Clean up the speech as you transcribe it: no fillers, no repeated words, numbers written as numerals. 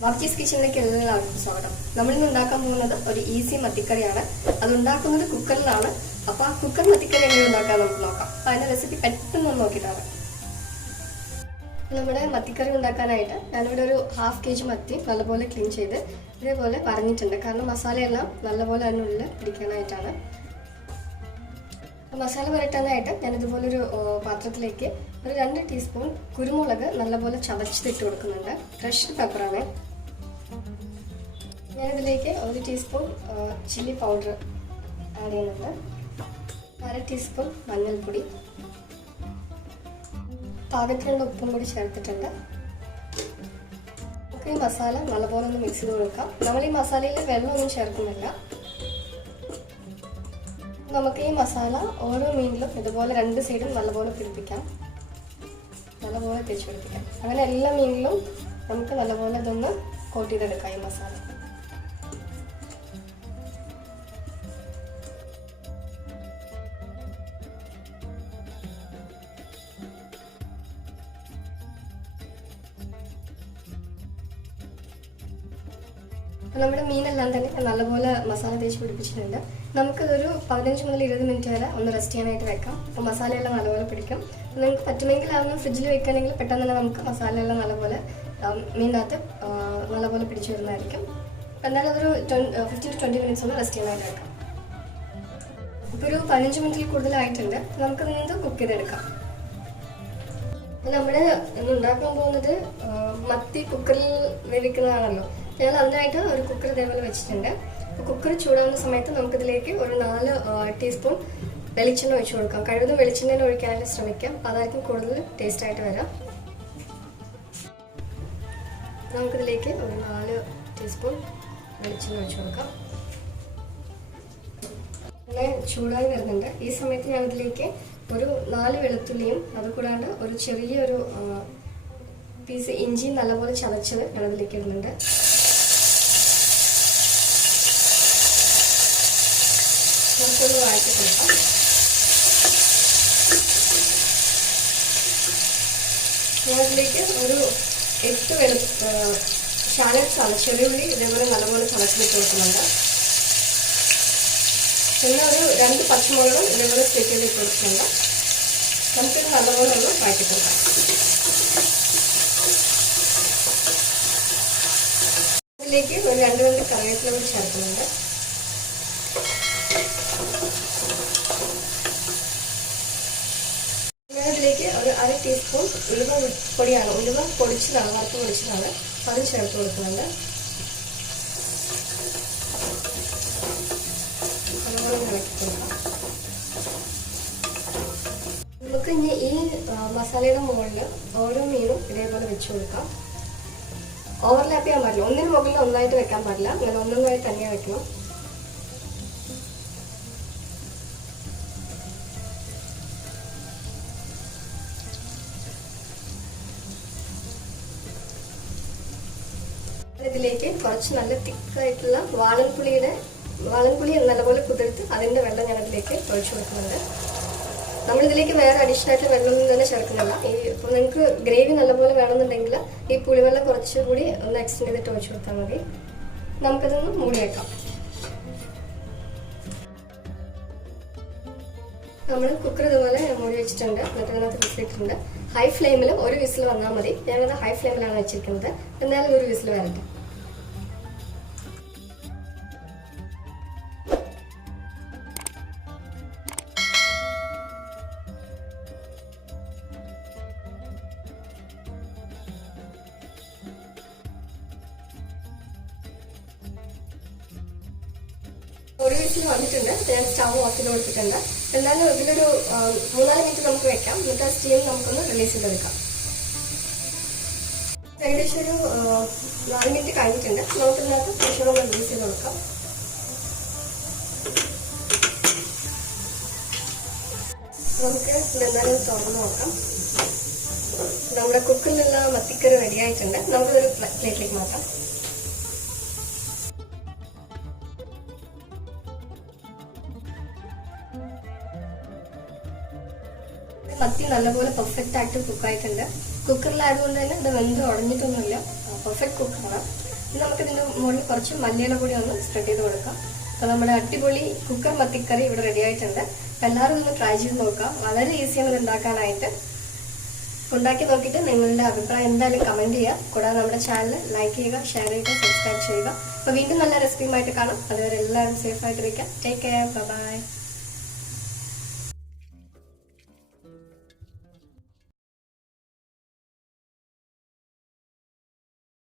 വാപ്ചീസ് കിച്ചണിലേക്ക് എല്ലാവർക്കും സ്വാഗതം. നമ്മളിന്ന് ഉണ്ടാക്കാൻ പോകുന്നത് ഒരു ഈസി മത്തിക്കറിയാണ്. അത് ഉണ്ടാക്കുന്നത് കുക്കറിലാണ്. അപ്പൊ ആ കുക്കർ മത്തിക്കറി എങ്ങനെ ഉണ്ടാക്കാൻ നമുക്ക് നോക്കാം. അപ്പൊ അതിന്റെ റെസിപ്പി പെട്ടെന്ന് നോക്കിയിട്ടാണ്. നമ്മുടെ മത്തിക്കറി ഉണ്ടാക്കാനായിട്ട് ഞാനിവിടെ ഒരു 1/2 kg മത്തി നല്ലപോലെ ക്ലീൻ ചെയ്ത് ഇതേപോലെ പറഞ്ഞിട്ടുണ്ട്. കാരണം മസാലയെല്ലാം നല്ലപോലെ അതിനുള്ളിൽ പിടിക്കാനായിട്ടാണ്. മസാല പുരട്ടാനായിട്ട് ഞാൻ ഇതുപോലൊരു പാത്രത്തിലേക്ക് ഒരു 2 ടീസ്പൂൺ കുരുമുളക് നല്ലപോലെ ചതച്ചിട്ട് കൊടുക്കുന്നുണ്ട്. ഫ്രഷ് പെപ്പറാണ്. ഞാനിതിലേക്ക് 1 ടീസ്പൂൺ ചില്ലി പൗഡർ ആഡ് ചെയ്യുന്നുണ്ട്. 1/2 ടീസ്പൂൺ മഞ്ഞൾപ്പൊടി, പാകത്തിനുള്ള ഉപ്പും കൂടി ചേർത്തിട്ടുണ്ട്. നമുക്ക് ഈ മസാല നല്ലപോലെ ഒന്ന് മിക്സ് ചെയ്ത് കൊടുക്കാം. നമ്മൾ ഈ മസാലയിൽ വെള്ളമൊന്നും ചേർക്കുന്നില്ല. നമുക്ക് ഈ മസാല ഓരോ മീനിലും ഇതുപോലെ 2 സൈഡും നല്ലപോലെ പിടിപ്പിക്കാം, നല്ലപോലെ തേച്ച് പിടിപ്പിക്കാം. അങ്ങനെ എല്ലാ മീനിലും നമുക്ക് നല്ലപോലെ ഇതൊന്ന് കോട്ട് ചെയ്തെടുക്കാം ഈ മസാല. നമ്മുടെ മീനെല്ലാം തന്നെ നല്ലപോലെ മസാല തേച്ച് പിടിപ്പിച്ചിട്ടുണ്ട്. നമുക്കിതൊരു 15 മുതൽ 20 മിനിറ്റ് വരെ ഒന്ന് റെസ്റ്റ് ചെയ്യാനായിട്ട് വെക്കാം. അപ്പോൾ മസാലയെല്ലാം നല്ലപോലെ പിടിക്കും. നിങ്ങൾക്ക് പറ്റുമെങ്കിൽ അതൊന്ന് ഫ്രിഡ്ജിൽ വെക്കുകയാണെങ്കിൽ പെട്ടെന്ന് തന്നെ നമുക്ക് മസാലയെല്ലാം നല്ലപോലെ മീനിനകത്ത് നല്ലപോലെ പിടിച്ചു വരുന്നതായിരിക്കും. എന്നാലും അതൊരു 15 to 20 മിനിറ്റ്സ് ഒന്ന് റെസ്റ്റ് ചെയ്യാനായിട്ട് വെക്കാം. ഇപ്പോൾ ഒരു 15 മിനിറ്റിൽ കൂടുതലായിട്ടുണ്ട്. നമുക്കത് നിന്ന് കുക്ക് ചെയ്തെടുക്കാം. നമ്മൾ ഇന്ന് ഉണ്ടാക്കാൻ പോകുന്നത് മത്തി കുക്കറിൽ വേവിക്കുന്നതാണല്ലോ. ഞാൻ അതിനായിട്ട് ഒരു കുക്കർ ഇതേപോലെ വെച്ചിട്ടുണ്ട്. കുക്കർ ചൂടാകുന്ന സമയത്ത് നമുക്കിതിലേക്ക് ഒരു 4 ടീസ്പൂൺ വെളിച്ചെണ്ണ ഒഴിച്ചു കൊടുക്കാം. കഴിവതും വെളിച്ചെണ്ണ ഒഴിക്കാനായിട്ട് ശ്രമിക്കാം. അതായിരിക്കും കൂടുതൽ ടേസ്റ്റ് ആയിട്ട് വരാം. നമുക്കിതിലേക്ക് ഒരു 4 ടീസ്പൂൺ വെളിച്ചെണ്ണ ഒഴിച്ചു കൊടുക്കാം. അങ്ങനെ ചൂടായി വരുന്നുണ്ട്. ഈ സമയത്ത് ഞാൻ ഇതിലേക്ക് ഒരു 4 വെളുത്തുള്ളിയും അതുകൂടാണ്ട് ഒരു ചെറിയൊരു പീസ് ഇഞ്ചി നല്ലപോലെ ചതച്ചത് ഞാൻ അതിലേക്ക് ഇടുന്നുണ്ട്. നമുക്കൊന്ന് വഴറ്റി കൊടുക്കാം. ഞാനതിലേക്ക് ഒരു 8 ഷാലറ്റ്സാണ് ചെറിയുള്ളി ഇതേപോലെ നല്ലപോലെ ചതച്ചിട്ട് കൊടുക്കുന്നുണ്ട്. പിന്നെ ഒരു 2 പച്ചമുളകും ഇതേപോലെ സ്പ്ലിറ്റ് ചെയ്തിട്ട് കൊടുക്കുന്നുണ്ട്. നമുക്കിത് നല്ലപോലെ ഒന്ന് വഴറ്റി കൊടുക്കാം. ഇതിലേക്ക് ഒരു 2 കറിവേപ്പില കൂടി ചേർക്കുന്നുണ്ട്. ഇതിലേക്ക് ഒരു 1/2 ടീസ്പൂൺ ഉലുവ പൊടിയാണ്, ഉലുവ പൊടിച്ചതാണ്, വറുത്ത് പൊടിച്ചതാണ്, അത് ചേർത്ത് കൊടുക്കുന്നുണ്ട്. അതുപോലെ ഇളക്കി കൊടുക്കാം. നമുക്ക് ഇനി ഈ മസാലയുടെ മുകളിൽ ഓരോ മീനും ഇതേപോലെ വെച്ച് കൊടുക്കാം. ഓവർലാപ്പ് ചെയ്യാൻ പാടില്ല. ഒന്നിന് മുകളിൽ ഒന്നായിട്ട് വെക്കാൻ പാടില്ല. അങ്ങനെ ഒന്നൊന്നായി തന്നെ വെക്കണം. ഇതിലേക്ക് കുറച്ച് നല്ല തിക്കായിട്ടുള്ള വാളൻപുളി നല്ലപോലെ കുതിർത്ത് അതിൻ്റെ വെള്ളം ഞാൻ അതിലേക്ക് ഒഴിച്ചു കൊടുക്കുന്നുണ്ട്. നമ്മളിതിലേക്ക് വേറെ അഡീഷണൽ ആയിട്ട് വെള്ളമൊന്നും തന്നെ ചേർക്കുന്നില്ല. ഇപ്പോൾ നിങ്ങൾക്ക് ഗ്രേവി നല്ലപോലെ വേണമെന്നുണ്ടെങ്കിൽ ഈ പുളിവെള്ളം കുറച്ചുകൂടി ഒന്ന് എക്സ്റ്റെൻഡ് ചെയ്തിട്ട് ഒഴിച്ചു കൊടുത്താൽ മതി. നമുക്കതൊന്ന് മൂടി വെക്കാം. നമ്മൾ കുക്കർ ഇതുപോലെ മൂടി വെച്ചിട്ടുണ്ട്. എന്നിട്ട് അതിനകത്ത് വിസിലിട്ടിട്ടുണ്ട്. ഹൈ ഫ്ലെയിമിൽ ഒരു വിസിൽ വന്നാൽ മതി. ഞാനത് ഹൈ ഫ്ലെയിമിലാണ് വെച്ചിരിക്കുന്നത്. എന്നാലും ഒരു വിസിൽ വരട്ടെ. ഒരു വിസിൽ വന്നിട്ടുണ്ട്. ഞാൻ സ്റ്റവ് ഓഫ് ചെയ്ത് കൊടുത്തിട്ടുണ്ട്. എന്നാലും ഇതിലൊരു 3-4 മിനിറ്റ് നമുക്ക് വെക്കാം. എന്നിട്ട് ആ സ്റ്റീം നമുക്കൊന്ന് റിലീസ് ചെയ്തെടുക്കാം. ഏകദേശം ഒരു 4 മിനിറ്റ് കഴിഞ്ഞിട്ടുണ്ട്. നമുക്ക് ഇതിനകത്ത് പ്രഷർ ഒന്ന് റിലീസ് ചെയ്ത് കൊടുക്കാം. നമുക്ക് ഇതെന്തായാലും തുറന്ന് നോക്കാം. നമ്മുടെ കുക്കറിലുള്ള മത്തിക്കറി റെഡി ആയിട്ടുണ്ട്. നമുക്കൊരു പ്ലേറ്റിലേക്ക് മാറ്റാം. മത്തി നല്ലപോലെ പെർഫെക്റ്റ് ആയിട്ട് കുക്കായിട്ടുണ്ട്. കുക്കറിലായതുകൊണ്ട് തന്നെ ഇത് വെന്ത് ഉടഞ്ഞിട്ടൊന്നുമില്ല, പെർഫെക്റ്റ് കുക്കാണ്. ഇനി നമുക്ക് ഇതിൻ്റെ മുകളിൽ കുറച്ച് മല്ലിയില കൂടി ഒന്ന് സ്പ്രെഡ് ചെയ്ത് കൊടുക്കാം. അപ്പോൾ നമ്മുടെ അടിപൊളി കുക്കർ മത്തിക്കറി ഇവിടെ റെഡി ആയിട്ടുണ്ട്. അപ്പോൾ എല്ലാവരും ഒന്ന് ട്രൈ ചെയ്ത് നോക്കാം. വളരെ ഈസിയാണ് ഇത് ഉണ്ടാക്കാനായിട്ട്. ഉണ്ടാക്കി നോക്കിയിട്ട് നിങ്ങളുടെ അഭിപ്രായം എന്തായാലും കമൻറ്റ് ചെയ്യുക. കൂടാതെ നമ്മുടെ ചാനൽ ലൈക്ക് ചെയ്യുക, ഷെയർ ചെയ്യുക, സബ്സ്ക്രൈബ് ചെയ്യുക. അപ്പോൾ വീണ്ടും നല്ല റെസിപ്പിയുമായിട്ട് കാണാം. അതുവരെ എല്ലാവരും സേഫ് ആയിട്ടിരിക്കുക. Take care. ബൈ.